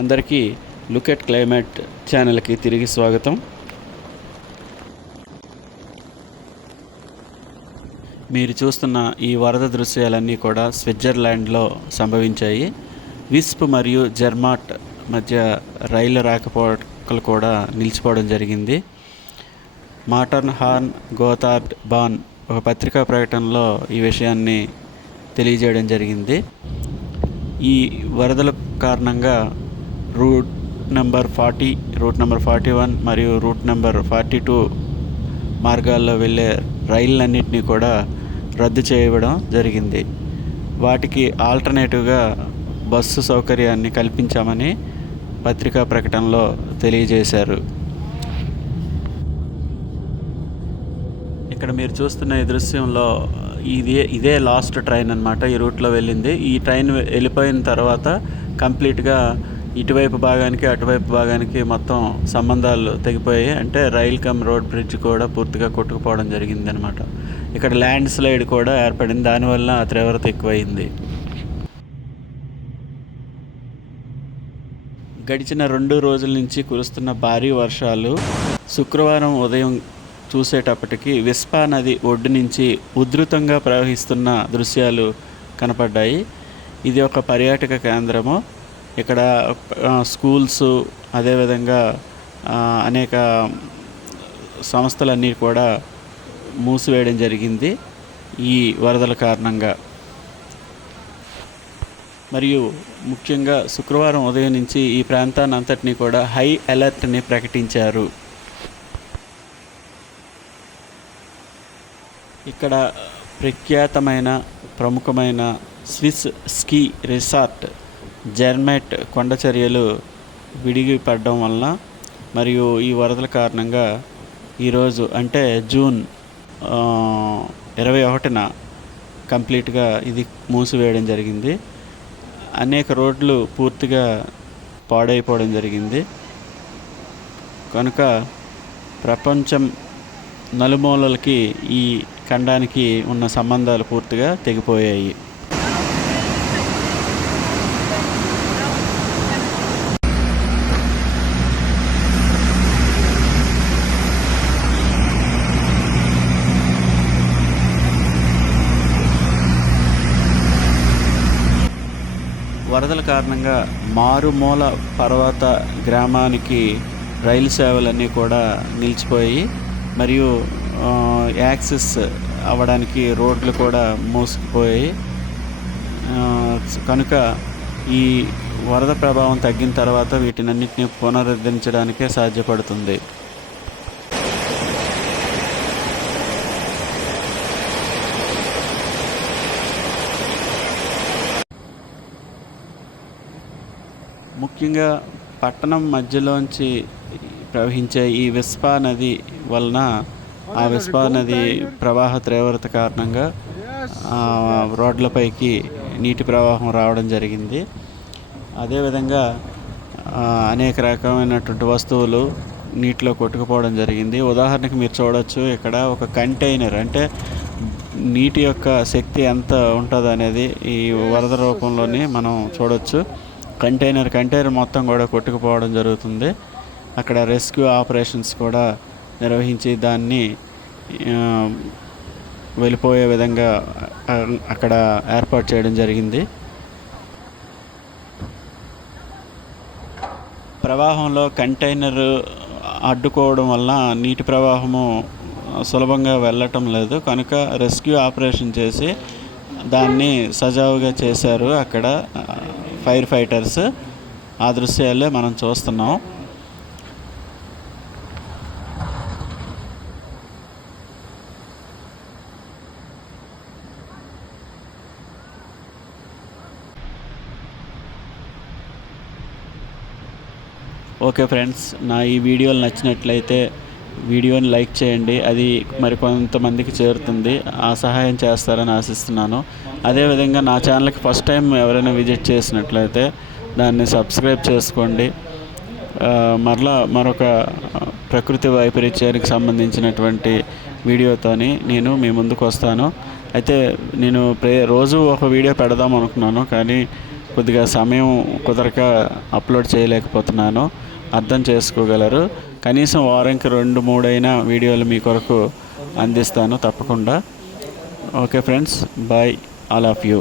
అందరికీ look at climate ఛానల్కి తిరిగి స్వాగతం. మీరు చూస్తున్న ఈ వరద దృశ్యాలన్నీ కూడా స్విట్జర్లాండ్లో సంభవించాయి. విస్ప్ మరియు జర్మాట్ మధ్య రైలు రాకపోకలు కూడా నిలిచిపోవడం జరిగింది. మాటర్న్ హార్న్ గోతార్డ్ బాన్ ఒక పత్రికా ప్రకటనలో ఈ విషయాన్ని తెలియజేయడం జరిగింది. ఈ వరదల కారణంగా route number forty route number forty one మరియు రూట్ నెంబర్ ఫార్టీ టూ మార్గాల్లో వెళ్ళే రైళ్ళన్నింటినీ కూడా రద్దు చేయడం జరిగింది. వాటికి ఆల్టర్నేటివ్గా బస్సు సౌకర్యాన్ని కల్పించామని పత్రికా ప్రకటనలో తెలియజేశారు. ఇక్కడ మీరు చూస్తున్న ఈ దృశ్యంలో ఇదే ఇదే లాస్ట్ ట్రైన్ అనమాట ఈ రూట్లో వెళ్ళింది. ఈ ట్రైన్ వెళ్ళిపోయిన తర్వాత కంప్లీట్గా ఇటువైపు భాగానికి అటువైపు భాగానికి మొత్తం సంబంధాలు తెగిపోయాయి. అంటే రైల్ కమ్ రోడ్ బ్రిడ్జ్ కూడా పూర్తిగా కొట్టుకుపోవడం జరిగింది అనమాట ఇక్కడ ల్యాండ్ స్లైడ్ కూడా ఏర్పడింది. దానివల్ల ఆ తీవ్రత ఎక్కువైంది. గడిచిన రెండు రోజుల నుంచి కురుస్తున్న భారీ వర్షాలు శుక్రవారం ఉదయం చూసేటప్పటికి విస్పా నది ఒడ్డు నుంచి ఉధృతంగా ప్రవహిస్తున్న దృశ్యాలు కనపడ్డాయి. ఇది ఒక పర్యాటక కేంద్రము. ఇక్కడ స్కూల్స్ అదేవిధంగా అనేక సంస్థలన్నీ కూడా మూసివేయడం జరిగింది ఈ వరదల కారణంగా. మరియు ముఖ్యంగా శుక్రవారం ఉదయం నుంచి ఈ ప్రాంతాన్ని అంతటినీ కూడా హై అలర్ట్ని ప్రకటించారు. ఇక్కడ ప్రఖ్యాతమైన ప్రముఖమైన స్విస్ స్కీ రిసార్ట్ జెర్మెట్ కొండచర్యలు విడిగి పడడం వలన మరియు ఈ వరదల కారణంగా ఈరోజు అంటే జూన్ ఇరవై ఒకటిన కంప్లీట్గా ఇది మూసివేయడం జరిగింది. అనేక రోడ్లు పూర్తిగా పాడైపోవడం జరిగింది. కనుక ప్రపంచం నలుమూలలకి ఈ ఖండానికి ఉన్న సంబంధాలు పూర్తిగా తెగిపోయాయి. వరదల కారణంగా మారుమూల పర్వత గ్రామానికి రైలు సేవలన్నీ కూడా నిలిచిపోయి మరియు యాక్సెస్ అవ్వడానికి రోడ్లు కూడా మూసుకుపోయాయి. కనుక ఈ వరద ప్రభావం తగ్గిన తర్వాత వీటినన్నింటినీ పునరుద్ధరించడానికే సాధ్యపడుతుంది. ముఖ్యంగా పట్టణం మధ్యలోంచి ప్రవహించే ఈ విస్పా నది వలన ఆ విస్పా నది ప్రవాహ తీవ్రత కారణంగా రోడ్లపైకి నీటి ప్రవాహం రావడం జరిగింది. అదేవిధంగా అనేక రకమైనటువంటి వస్తువులు నీటిలో కొట్టుకుపోవడం జరిగింది. ఉదాహరణకు మీరు చూడవచ్చు ఇక్కడ ఒక కంటైనర్ అంటే నీటి యొక్క శక్తి ఎంత ఉంటుంది అనేది ఈ వరద రూపంలోనే మనం చూడవచ్చు కంటైనర్ కంటైనర్ మొత్తం కూడా కొట్టుకుపోవడం జరుగుతుంది. అక్కడ రెస్క్యూ ఆపరేషన్స్ కూడా నిర్వహించి దాన్ని వెళ్ళిపోయే విధంగా అక్కడ ఏర్పాటు చేయడం జరిగింది. ప్రవాహంలో కంటైనర్ అడ్డుకోవడం వల్ల నీటి ప్రవాహము సులభంగా వెళ్ళటం లేదు. కనుక రెస్క్యూ ఆపరేషన్ చేసి దాన్ని సజావుగా చేశారు అక్కడ. ఫైర్ ఫైటర్స్ ఆ దృశ్యాలే మనం చూస్తున్నాం. ఓకే ఫ్రెండ్స్ నా ఈ వీడియోలు నచ్చినట్లయితే వీడియోని లైక్ చేయండి. అది మరి కొంతమందికి చేరుతుంది. ఆ సహాయం చేస్తారని ఆశిస్తున్నాను. అదేవిధంగా నా ఛానల్కి ఫస్ట్ టైం ఎవరైనా విజిట్ చేసినట్లయితే దాన్ని సబ్స్క్రైబ్ చేసుకోండి. మరలా మరొక ప్రకృతి వైపరీత్యానికి సంబంధించినటువంటి వీడియోతోని నేను మీ ముందుకు వస్తాను. అయితే నేను ప్రే రోజు ఒక వీడియో పెడదాం అనుకున్నాను కానీ కొద్దిగా సమయం కుదరక అప్లోడ్ చేయలేకపోతున్నాను. అర్థం చేసుకోగలరు. కనీసం వారానికి రెండు మూడైనా వీడియోలు మీ కొరకు అందిస్తాను తప్పకుండా. Okay friends bye all of you